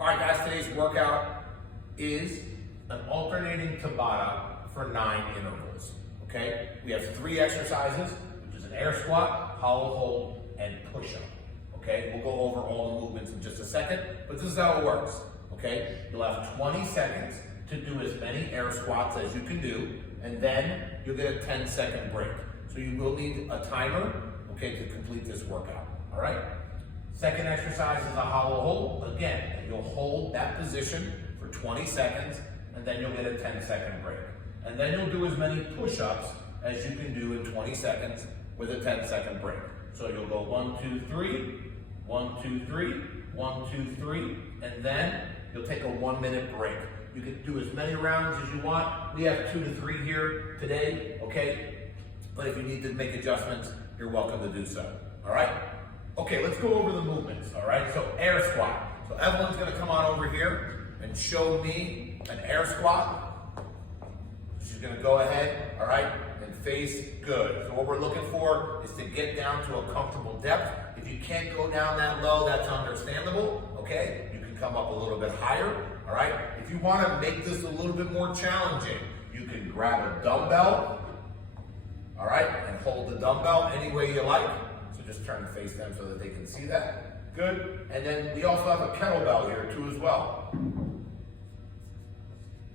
All right, guys, today's workout is an alternating Tabata for 9 intervals, okay? We have 3 exercises, which is an air squat, hollow hold, and push-up, okay? We'll go over all the movements in just a second, but this is how it works, okay? You'll have 20 seconds to do as many air squats as you can do, and then you'll get a 10-second break. So you will need a timer, okay, to complete this workout, all right? Second exercise is a hollow hold. Again, you'll hold that position for 20 seconds, and then you'll get a 10-second break. And then you'll do as many push-ups as you can do in 20 seconds with a 10-second break. So you'll go 1, 2, 3, 1, 2, 3, 1, 2, 3, and then you'll take a 1-minute break. You can do as many rounds as you want. We have 2 to 3 here today, okay? But if you need to make adjustments, you're welcome to do so, all right? Okay, let's go over the movements, all right? So air squat. So Evelyn's gonna come on over here and show me an air squat. She's gonna go ahead, all right, and face good. So what we're looking for is to get down to a comfortable depth. If you can't go down that low, that's understandable, okay? You can come up a little bit higher, all right? If you wanna make this a little bit more challenging, you can grab a dumbbell, all right, and hold the dumbbell any way you like. Just turn and face them so that they can see that. Good. And then we also have a kettlebell here too as well.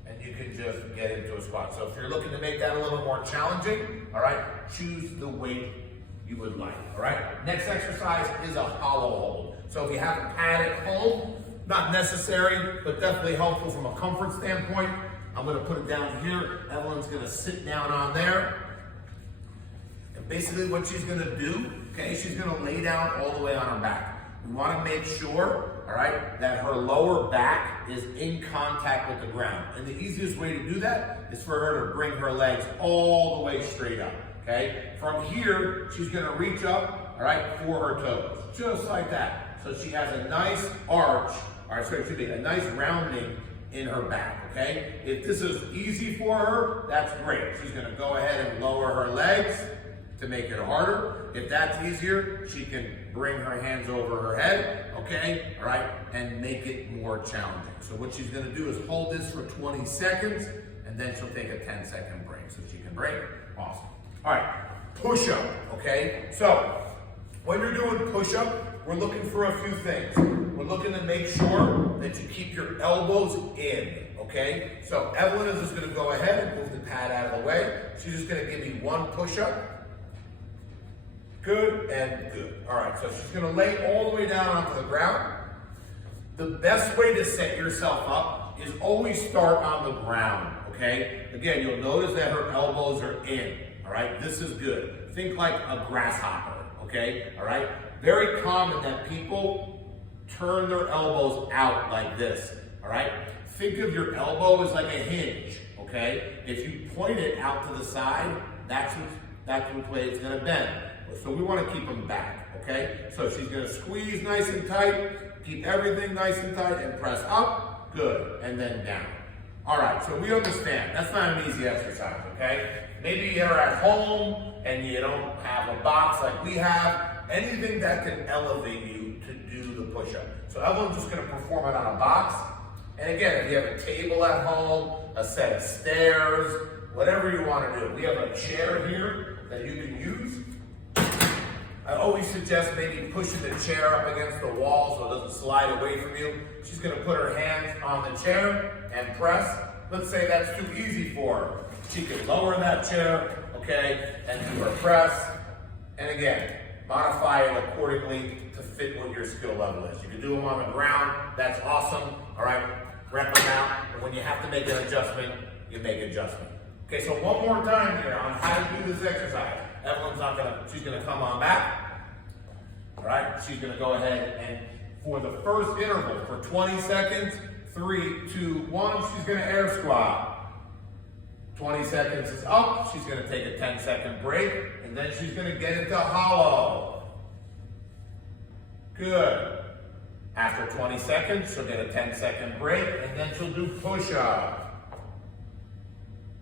And you can just get into a squat. So if you're looking to make that a little more challenging, all right, choose the weight you would like, all right? Next exercise is a hollow hold. So if you have a pad at home, not necessary, but definitely helpful from a comfort standpoint. I'm gonna put it down here. Evelyn's gonna sit down on there. And basically what she's gonna do, okay, she's gonna lay down all the way on her back. We wanna make sure, all right, that her lower back is in contact with the ground. And the easiest way to do that is for her to bring her legs all the way straight up, okay? From here, she's gonna reach up, all right, for her toes, just like that. So she has a nice arch, all right, so it should be a nice rounding in her back, okay? If this is easy for her, that's great. She's gonna go ahead and lower her legs to make it harder. If that's easier, she can bring her hands over her head, okay, all right, and make it more challenging. So what she's gonna do is hold this for 20 seconds, and then she'll take a 10-second break. So she can break, awesome. All right, push-up, okay? So when you're doing push-up, we're looking for a few things. We're looking to make sure that you keep your elbows in, okay? So Evelyn is just gonna go ahead and move the pad out of the way. She's just gonna give me 1 push-up. Good and good. All right, so she's gonna lay all the way down onto the ground. The best way to set yourself up is always start on the ground, okay? Again, you'll notice that her elbows are in, all right? This is good. Think like a grasshopper, okay? All right? Very common that people turn their elbows out like this, all right? Think of your elbow as like a hinge, okay? If you point it out to the side, that's which way it's gonna bend. So we want to keep them back, okay? So she's going to squeeze nice and tight, keep everything nice and tight, and press up, good, and then down. All right, so we understand. That's not an easy exercise, okay? Maybe you're at home and you don't have a box like we have. Anything that can elevate you to do the push-up. So Evelyn's just going to perform it on a box. And again, if you have a table at home, a set of stairs, whatever you want to do. We have a chair here that you can use. I always suggest maybe pushing the chair up against the wall so it doesn't slide away from you. She's gonna put her hands on the chair and press. Let's say that's too easy for her. She can lower that chair, okay, and do her press. And again, modify it accordingly to fit what your skill level is. You can do them on the ground, that's awesome, all right? Rep them out, and when you have to make an adjustment, you make an adjustment. Okay, so one more time here on how to do this exercise. She's gonna come on back. All right, she's gonna go ahead and for the first interval, for 20 seconds, 3, 2, 1, she's gonna air squat. 20 seconds is up, she's gonna take a 10-second break, and then she's gonna get into hollow. Good. After 20 seconds, she'll get a 10-second break, and then she'll do push-up.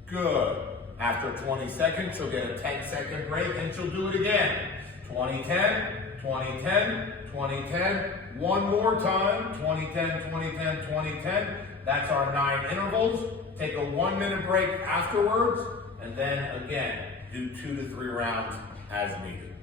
Good. After 20 seconds, she'll get a 10-second break, and she'll do it again. 20-10, 20-10, 20-10, one more time, 20-10, 20-10, 20-10. That's our 9 intervals. Take a 1-minute break afterwards, and then again, do 2 to 3 rounds as needed.